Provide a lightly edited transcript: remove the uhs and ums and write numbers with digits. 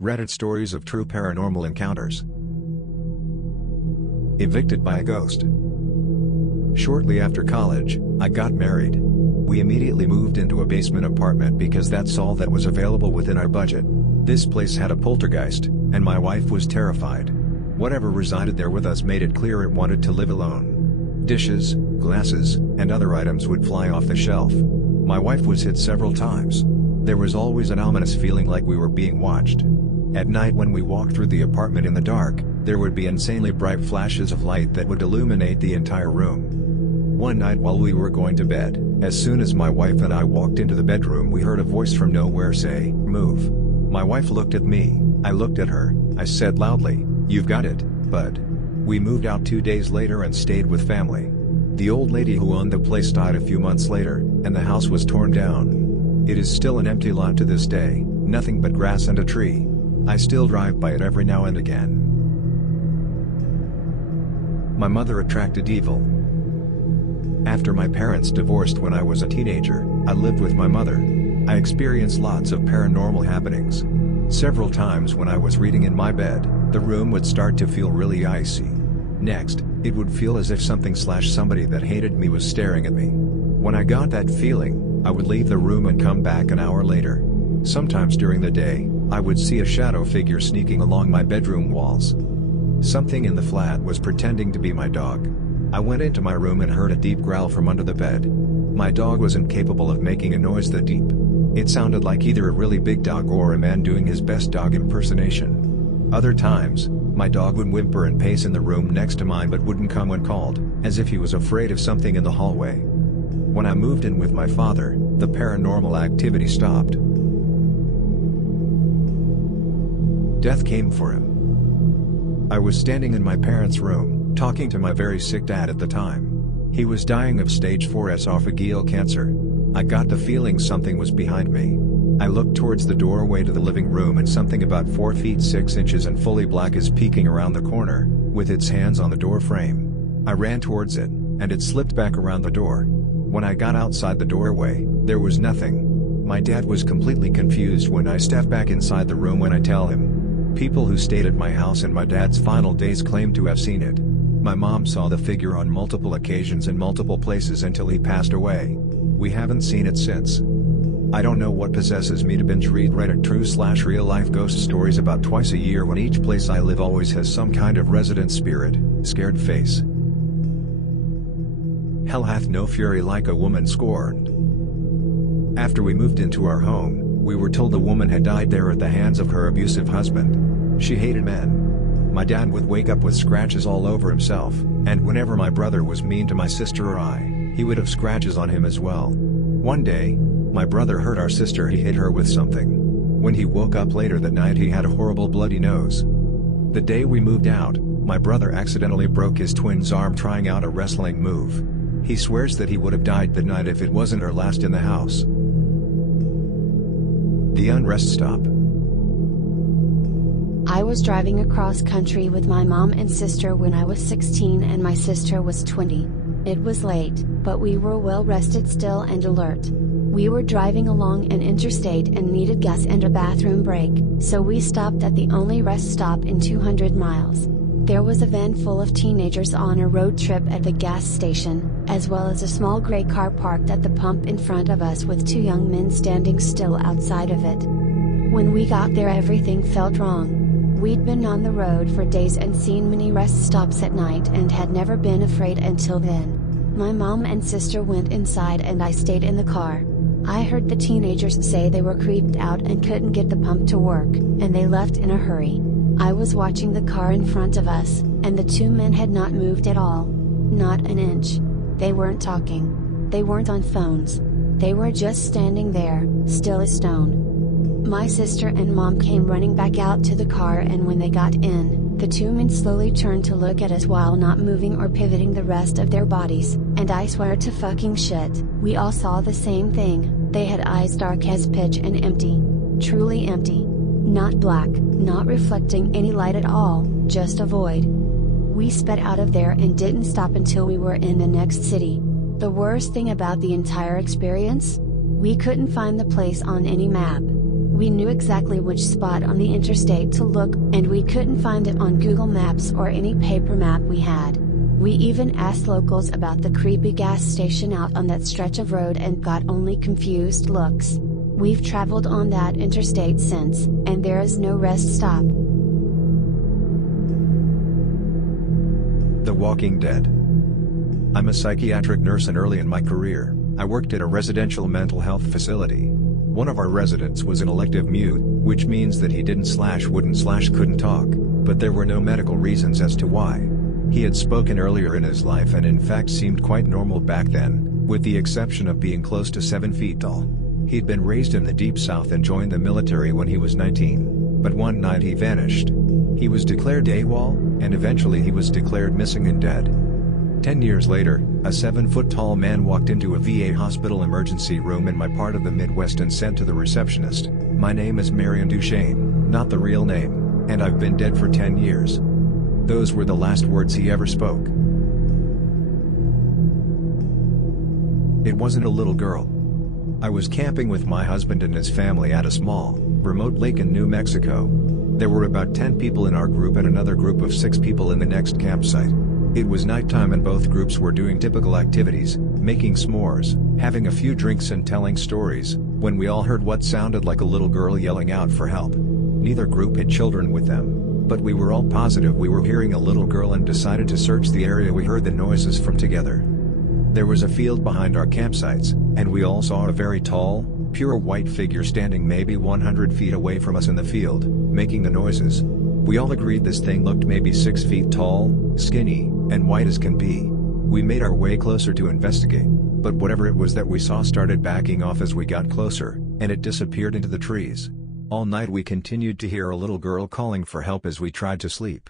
Reddit stories of true paranormal encounters. Evicted by a ghost. Shortly after college, I got married. We immediately moved into a basement apartment because that's all that was available within our budget. This place had a poltergeist, and my wife was terrified. Whatever resided there with us made it clear it wanted to live alone. Dishes, glasses, and other items would fly off the shelf. My wife was hit several times. There was always an ominous feeling like we were being watched. At night when we walked through the apartment in the dark, there would be insanely bright flashes of light that would illuminate the entire room. One night while we were going to bed, as soon as my wife and I walked into the bedroom, we heard a voice from nowhere say, "Move." My wife looked at me, I looked at her, I said loudly, "You've got it, bud." We moved out 2 days later and stayed with family. The old lady who owned the place died a few months later, and the house was torn down. It is still an empty lot to this day, nothing but grass and a tree. I still drive by it every now and again. My mother attracted evil. After my parents divorced when I was a teenager, I lived with my mother. I experienced lots of paranormal happenings. Several times when I was reading in my bed, the room would start to feel really icy. Next, it would feel as if somebody that hated me was staring at me. When I got that feeling, I would leave the room and come back an hour later. Sometimes during the day, I would see a shadow figure sneaking along my bedroom walls. Something in the flat was pretending to be my dog. I went into my room and heard a deep growl from under the bed. My dog wasn't capable of making a noise that deep. It sounded like either a really big dog or a man doing his best dog impersonation. Other times, my dog would whimper and pace in the room next to mine but wouldn't come when called, as if he was afraid of something in the hallway. When I moved in with my father, the paranormal activity stopped. Death came for him. I was standing in my parents' room, talking to my very sick dad at the time. He was dying of stage 4 esophageal cancer. I got the feeling something was behind me. I looked towards the doorway to the living room and something about 4 feet 6 inches and fully black is peeking around the corner, with its hands on the door frame. I ran towards it, and it slipped back around the door. When I got outside the doorway, there was nothing. My dad was completely confused when I stepped back inside the room. When I tell him, people who stayed at my house in my dad's final days claimed to have seen it. My mom saw the figure on multiple occasions in multiple places until he passed away. We haven't seen it since. I don't know what possesses me to binge read Reddit true/real life ghost stories about twice a year when each place I live always has some kind of resident spirit, scared face. Hell hath no fury like a woman scorned. After we moved into our home, we were told the woman had died there at the hands of her abusive husband. She hated men. My dad would wake up with scratches all over himself, and whenever my brother was mean to my sister or I, he would have scratches on him as well. One day, my brother hurt our sister. He hit her with something. When he woke up later that night, he had a horrible bloody nose. The day we moved out, my brother accidentally broke his twin's arm trying out a wrestling move. He swears that he would have died that night if it wasn't our last in the house. The unrest stop. I was driving across country with my mom and sister when I was 16 and my sister was 20. It was late, but we were well rested still and alert. We were driving along an interstate and needed gas and a bathroom break, so we stopped at the only rest stop in 200 miles. There was a van full of teenagers on a road trip at the gas station, as well as a small gray car parked at the pump in front of us with 2 young men standing still outside of it. When we got there, everything felt wrong. We'd been on the road for days and seen many rest stops at night and had never been afraid until then. My mom and sister went inside and I stayed in the car. I heard the teenagers say they were creeped out and couldn't get the pump to work, and they left in a hurry. I was watching the car in front of us, and the 2 men had not moved at all. Not an inch. They weren't talking. They weren't on phones. They were just standing there, still as stone. My sister and mom came running back out to the car, and when they got in, the 2 men slowly turned to look at us while not moving or pivoting the rest of their bodies, and I swear to fucking shit, we all saw the same thing. They had eyes dark as pitch and empty. Truly empty. Not black, not reflecting any light at all, just a void. We sped out of there and didn't stop until we were in the next city. The worst thing about the entire experience? We couldn't find the place on any map. We knew exactly which spot on the interstate to look, and we couldn't find it on Google Maps or any paper map we had. We even asked locals about the creepy gas station out on that stretch of road and got only confused looks. We've traveled on that interstate since, and there is no rest stop. The Walking Dead. I'm a psychiatric nurse, and early in my career, I worked at a residential mental health facility. One of our residents was an elective mute, which means that he couldn't talk, but there were no medical reasons as to why. He had spoken earlier in his life and in fact seemed quite normal back then, with the exception of being close to 7 feet tall. He'd been raised in the Deep South and joined the military when he was 19, but one night he vanished. He was declared AWOL, and eventually he was declared missing and dead. 10 years later, a 7-foot-tall man walked into a VA hospital emergency room in my part of the Midwest and said to the receptionist, "My name is Marion Duchesne, not the real name, and I've been dead for 10 years. Those were the last words he ever spoke. It wasn't a little girl. I was camping with my husband and his family at a small, remote lake in New Mexico. There were about 10 people in our group and another group of 6 people in the next campsite. It was nighttime and both groups were doing typical activities, making s'mores, having a few drinks and telling stories, when we all heard what sounded like a little girl yelling out for help. Neither group had children with them, but we were all positive we were hearing a little girl and decided to search the area we heard the noises from together. There was a field behind our campsites, and we all saw a very tall, pure white figure standing maybe 100 feet away from us in the field, making the noises. We all agreed this thing looked maybe 6 feet tall, skinny, and white as can be. We made our way closer to investigate, but whatever it was that we saw started backing off as we got closer, and it disappeared into the trees. All night we continued to hear a little girl calling for help as we tried to sleep.